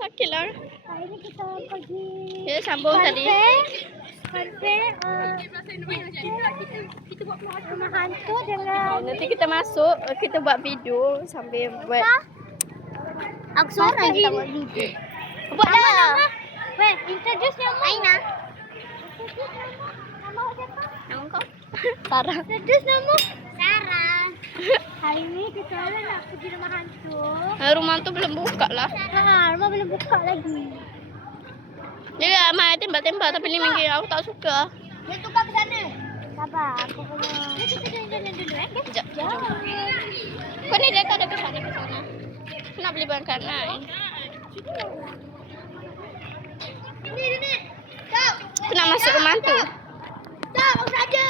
sakit lah. Hari ni kita pergi Ya, sambung tadi. Kita buat rumah hantu dengan Nanti kita masuk, kita buat video sambil buat. aku seorang kita buat video. Buatlah. Weh, introduce nama. Aina. Nama siapa? Nama kau? Sarah. Introduce nama. Sarah. Hari ni kita nak pergi rumah hantu. Rumah tu belum buka lah. Rumah belum buka lagi. Dia main tembak-tembak tapi ni minggir aku tak suka. Dia tukar ke sana. Sabar, aku punya. Kita jalan-jalan dulu Sekejap. Kau ni dia ada ke sana ke sana. Aku nak beli makanan. Ini. Stop. Aku nak masuk rumah tu. Stop, saja.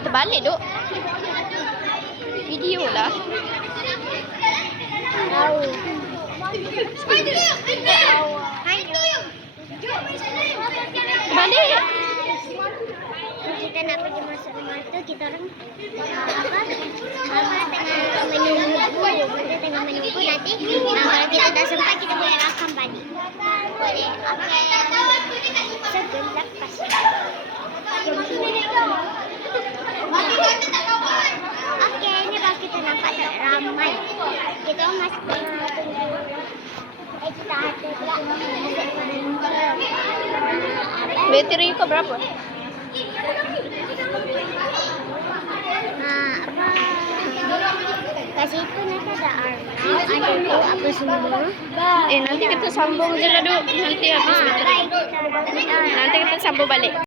Terbalik duk. Video lah. Tahu. Balik. Kita nak pergi masuk rumah tu, kita orang tengah menunggu. Kita tengah menunggu nanti. Kalau kita dah sampai, kita boleh rakam balik. Boleh. Segelap pasti. Okey, ini baru kita nampak tak ramai. Kita masih tunggu. Kita ada pula. Bateri kau berapa? Apa? Kat situ nanti ada ada apa semua. Nanti kita sambung je lah duk. Nanti habis bateri. Nanti kita sambung balik.